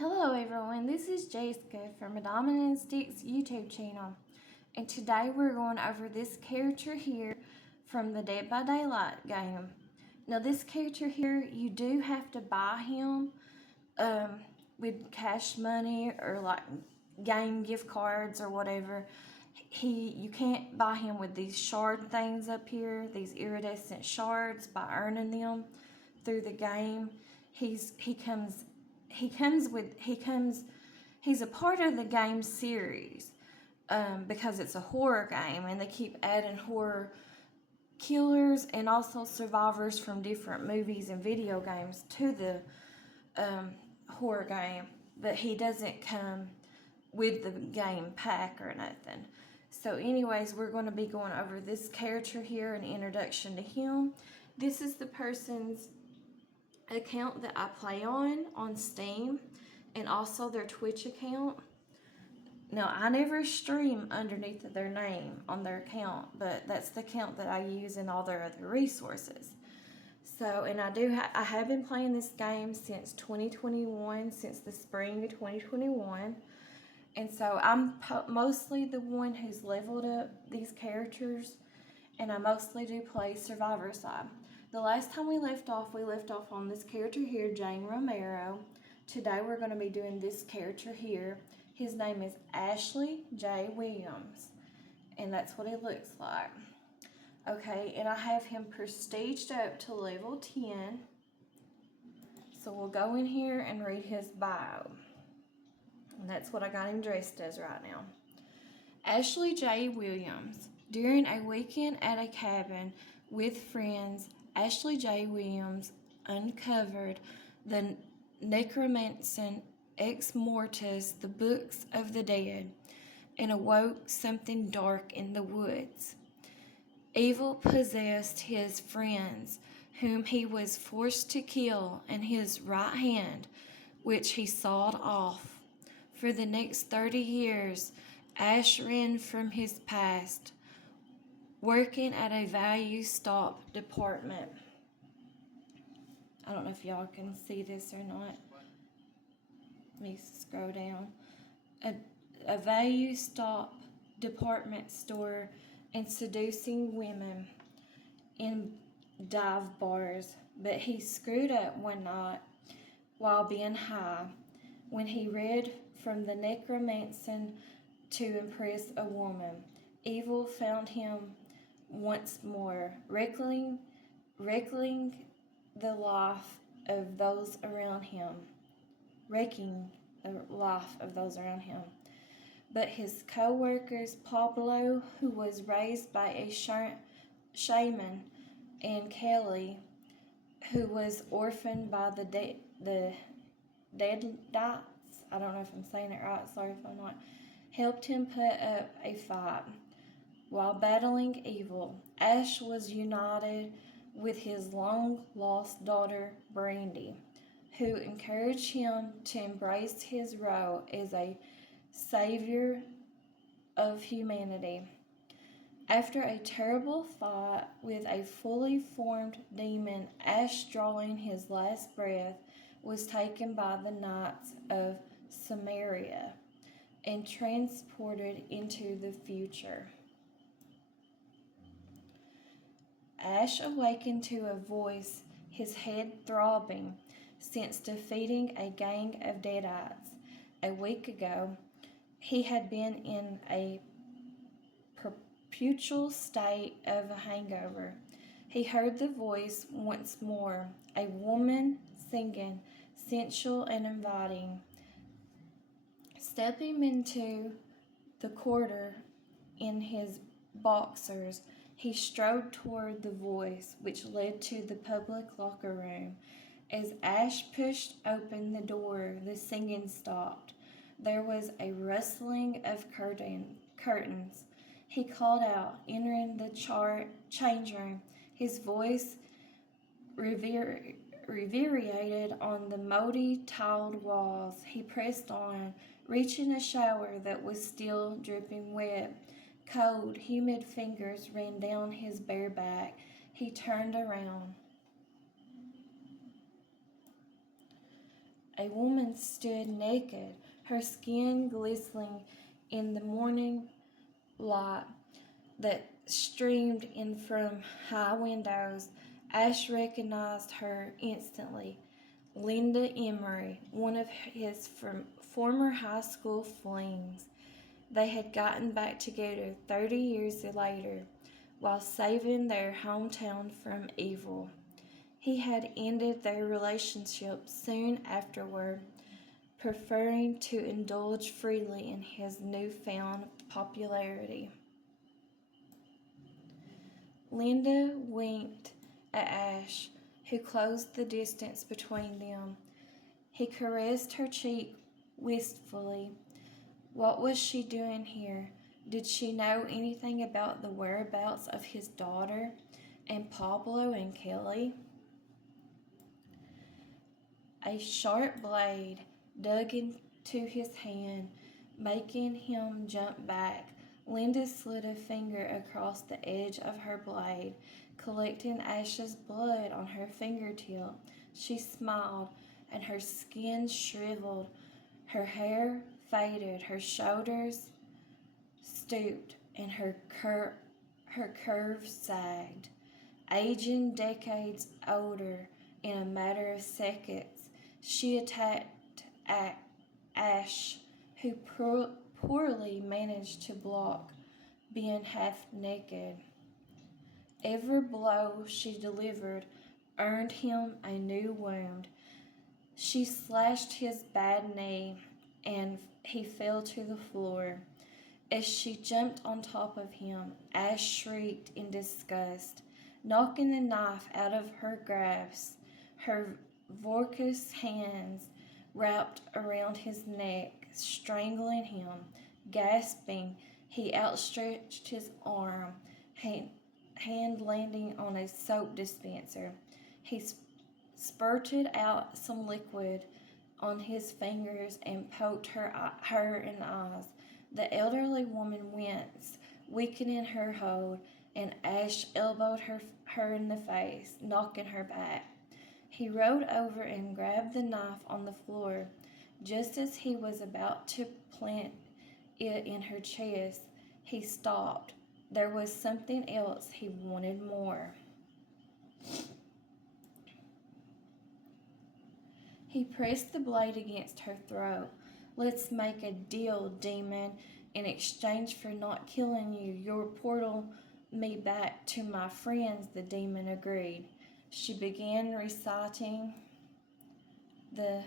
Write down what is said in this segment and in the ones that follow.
Hello everyone, this is Jessica from a Dominant Sticks YouTube channel, and today we're going over this character here from the Dead by Daylight game. Now this character here, you do have to buy him with cash money or like game gift cards or whatever. You can't buy him with these shard things up here, these iridescent shards, by earning them through the game. He's a part of the game series because it's a horror game, and they keep adding horror killers and also survivors from different movies and video games to the horror game, but he doesn't come with the game pack or nothing. So anyways, we're going to be going over this character here, an introduction to him. This is the person's account that I play on Steam, and also their Twitch account. Now, I never stream underneath their name on their account, but that's the account that I use in all their other resources. So, and I have been playing this game since 2021, since the spring of 2021. And so I'm mostly the one who's leveled up these characters, and I mostly do play Survivor side. The last time we left off on this character here, Jane Romero. Today we're going to be doing this character here. His name is Ashley J. Williams, and that's what he looks like. Okay, and I have him prestiged up to level 10. So we'll go in here and read his bio. And that's what I got him dressed as right now. Ashley J. Williams. During a weekend at a cabin with friends, Ashley J. Williams uncovered the Necromancer Ex Mortis, the books of the dead, and awoke something dark in the woods. Evil possessed his friends, whom he was forced to kill, and his right hand, which he sawed off. For the next 30 years, Ash ran from his past, working at a value stop department. I don't know if y'all can see this or not. Let me scroll down. A value stop department store, and seducing women in dive bars. But he screwed up one night while being high when he read from the Necromancer to impress a woman. Evil found him once more, wrecking the life of those around him. But his co-workers, Pablo, who was raised by a shaman, and Kelly, who was orphaned by the Deadites, I don't know if I'm saying it right, sorry if I'm not, helped him put up a fight. While battling evil, Ash was united with his long-lost daughter, Brandy, who encouraged him to embrace his role as a savior of humanity. After a terrible fight with a fully formed demon, Ash, drawing his last breath, was taken by the Knights of Samaria and transported into the future. Ash awakened to a voice, his head throbbing, since defeating a gang of Deadites a week ago. He had been in a perpetual state of a hangover. He heard the voice once more, a woman singing, sensual and inviting. Stepping into the corridor in his boxers, he strode toward the voice, which led to the public locker room. As Ash pushed open the door, the singing stopped. There was a rustling of curtains. He called out, entering the change room. His voice reverberated on the moldy, tiled walls. He pressed on, reaching a shower that was still dripping wet. Cold, humid fingers ran down his bare back. He turned around. A woman stood naked, her skin glistening in the morning light that streamed in from high windows. Ash recognized her instantly. Linda Emery, one of his former high school flings. They had gotten back together 30 years later while saving their hometown from evil. He had ended their relationship soon afterward, preferring to indulge freely in his newfound popularity. Linda winked at Ash, who closed the distance between them. He caressed her cheek wistfully. What was she doing here? Did she know anything about the whereabouts of his daughter and Pablo and Kelly? A sharp blade dug into his hand, making him jump back. Linda slid a finger across the edge of her blade, collecting Ash's blood on her fingertip. She smiled, and her skin shriveled. Her hair faded, her shoulders stooped, and her curves sagged. Aging decades older in a matter of seconds, she attacked Ash, who poorly managed to block being half naked. Every blow she delivered earned him a new wound. She slashed his bad knee, and he fell to the floor. As she jumped on top of him, Ash shrieked in disgust, knocking the knife out of her grasp. Her voracous hands wrapped around his neck, strangling him. Gasping, he outstretched his arm, hand landing on a soap dispenser. He spurted out some liquid on his fingers and poked her in the eyes. The elderly woman winced, weakening her hold, and Ash elbowed her in the face, knocking her back. He rolled over and grabbed the knife on the floor. Just as he was about to plant it in her chest, he stopped. There was something else he wanted more. He pressed the blade against her throat. "Let's make a deal, demon. In exchange for not killing you, you'll portal me back to my friends," the demon agreed. She began reciting the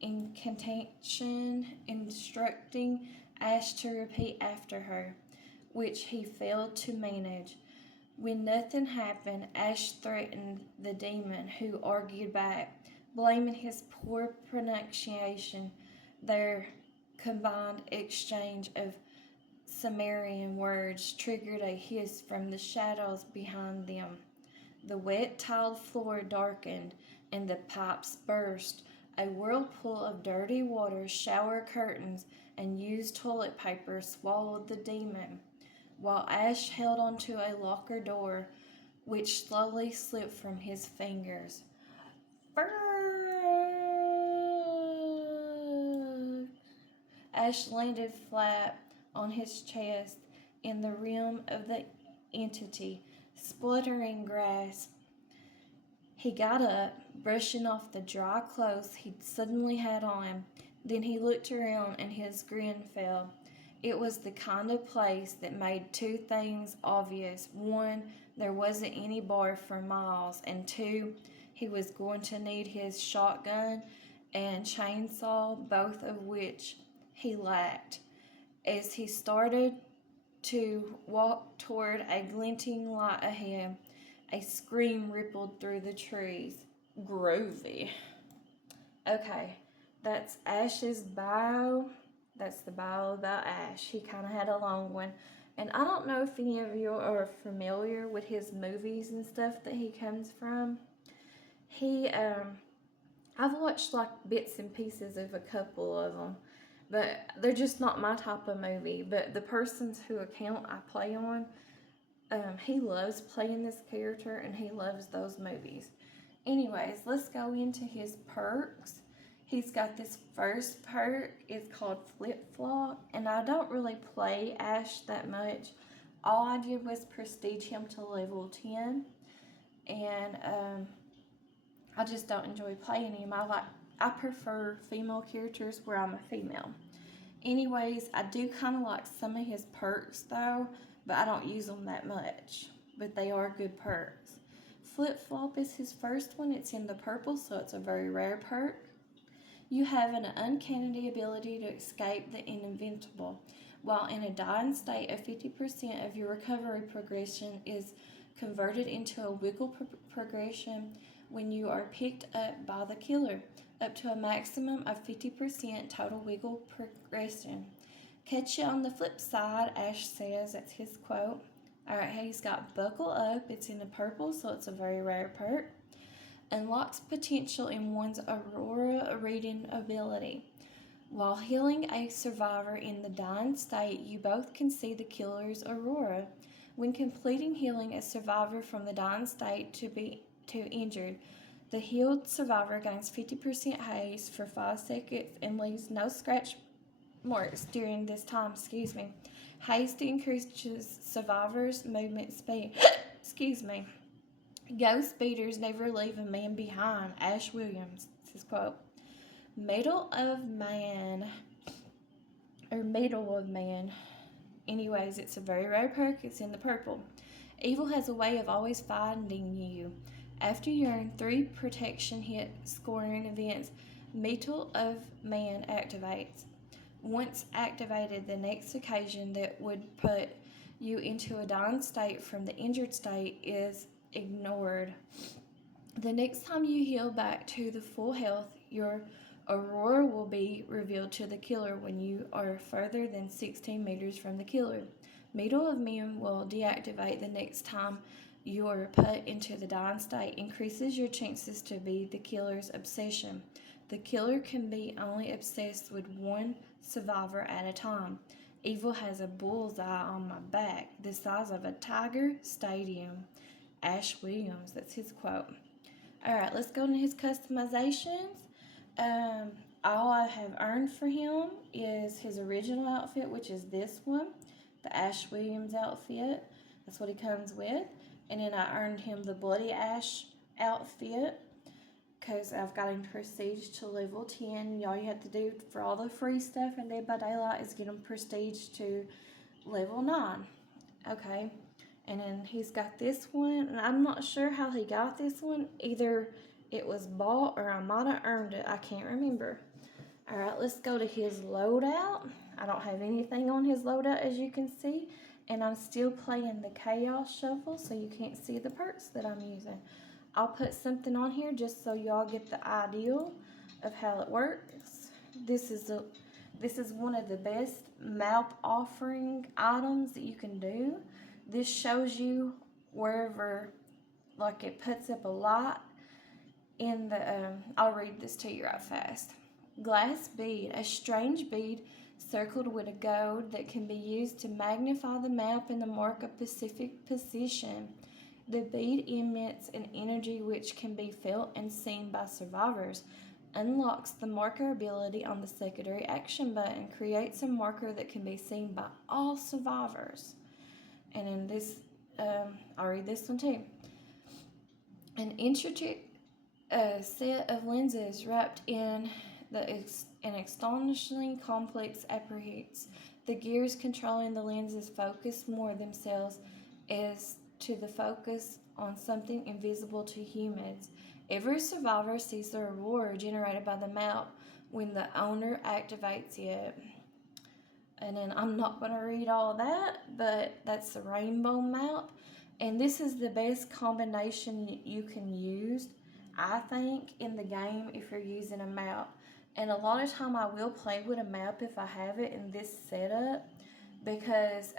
incantation, instructing Ash to repeat after her, which he failed to manage. When nothing happened, Ash threatened the demon, who argued back, blaming his poor pronunciation. Their combined exchange of Sumerian words triggered a hiss from the shadows behind them. The wet tiled floor darkened, and the pipes burst. A whirlpool of dirty water, shower curtains, and used toilet paper swallowed the demon, while Ash held onto a locker door, which slowly slipped from his fingers. Ash landed flat on his chest in the rim of the entity, spluttering gasp. He got up, brushing off the dry clothes he suddenly had on. Then he looked around and his grin fell. It was the kind of place that made two things obvious. One, there wasn't any bar for miles, and two, he was going to need his shotgun and chainsaw, both of which he lacked. As he started to walk toward a glinting light ahead, a scream rippled through the trees. Groovy. Okay, that's Ash's bio. That's the bio about Ash. He kind of had a long one. And I don't know if any of you are familiar with his movies and stuff that he comes from. I've watched like bits and pieces of a couple of them, but they're just not my type of movie. But the person's who account I play on, he loves playing this character and he loves those movies. Anyways, let's go into his perks. He's got this first perk. It's called Flip Flop, and I don't really play Ash that much. All I did was prestige him to level 10, and I just don't enjoy playing him. I prefer female characters where I'm a female. Anyways, I do kind of like some of his perks though, but I don't use them that much. But they are good perks. Flip Flop is his first one. It's in the purple, so it's a very rare perk. You have an uncanny ability to escape the inevitable. While in a dying state, a 50% of your recovery progression is converted into a wiggle progression when you are picked up by the killer, up to a maximum of 50% total wiggle progression. Catch you on the flip side, Ash says. That's his quote. Alright, he's got Buckle Up. It's in the purple, so it's a very rare perk. Unlocks potential in one's Aurora reading ability. While healing a survivor in the dying state, you both can see the killer's aurora. When completing healing a survivor from the dying state to injured, the healed survivor gains 50% haste for 5 seconds and leaves no scratch marks during this time. Haste increases survivors' movement speed. Ghost speeders never leave a man behind. Ash Williams. This is his quote. Medal of Man. Anyways, it's a very rare perk. It's in the purple. Evil has a way of always finding you. After you earn 3 protection hit scoring events, Medal of Man activates. Once activated, the next occasion that would put you into a dying state from the injured state is ignored. The next time you heal back to the full health, your aurora will be revealed to the killer when you are further than 16 meters from the killer. Medal of Man will deactivate the next time you are put into the dying state, increases your chances to be the killer's obsession. The killer can be only obsessed with one survivor at a time. Evil has a bullseye on my back, the size of a Tiger Stadium. Ash Williams, that's his quote. Alright, let's go into his customizations. All I have earned for him is his original outfit, which is this one, the Ash Williams outfit. That's what he comes with. And then I earned him the Bloody Ash outfit because I've got him prestige to level 10. All you have to do for all the free stuff in Dead by Daylight is get him prestige to level 9. Okay. And then he's got this one, and I'm not sure how he got this one. Either it was bought or I might have earned it. I can't remember. Alright, let's go to his loadout. I don't have anything on his loadout, as you can see. And I'm still playing the Chaos Shuffle, so you can't see the perks that I'm using. I'll put something on here just so y'all get the idea of how it works. This is one of the best map offering items that you can do. This shows you wherever, like, it puts up a light in the, I'll read this to you right fast. Glass bead, a strange bead circled with a gold that can be used to magnify the map and to mark a specific position. The bead emits an energy which can be felt and seen by survivors. Unlocks the marker ability on the secondary action button. Creates a marker that can be seen by all survivors. And in this, I'll read this one too. An intricate set of lenses wrapped in an astonishingly complex apparatus. The gears controlling the lenses focus more themselves as to the focus on something invisible to humans. Every survivor sees the reward generated by the map when the owner activates it. And then I'm not going to read all that, but that's the rainbow map. And this is the best combination you can use, I think, in the game if you're using a map. And a lot of time I will play with a map if I have it in this setup, because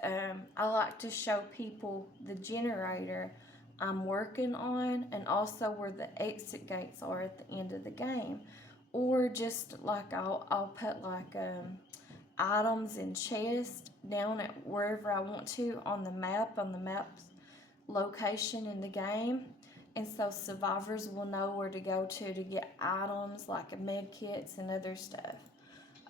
I like to show people the generator I'm working on and also where the exit gates are at the end of the game. Or just like I'll put like items and chests down at wherever I want to on the map's location in the game And so survivors will know where to go to get items like med kits and other stuff.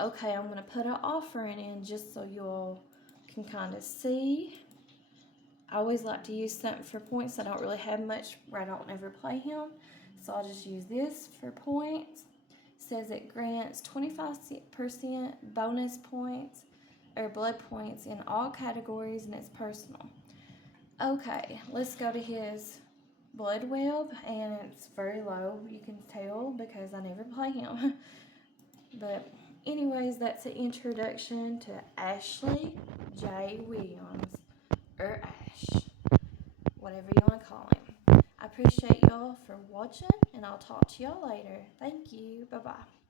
Okay, I'm going to put an offering in just so you all can kind of see. I always like to use something for points. I don't really have much where I don't ever play him. So I'll just use this for points. It says it grants 25% bonus points or blood points in all categories, and it's personal. Okay, let's go to his blood web, and it's very low. You can tell because I never play him. But anyways, that's an introduction to Ashley J. Williams, or Ash, whatever you want to call him. I appreciate y'all for watching, and I'll talk to y'all later. Thank you. Bye-bye.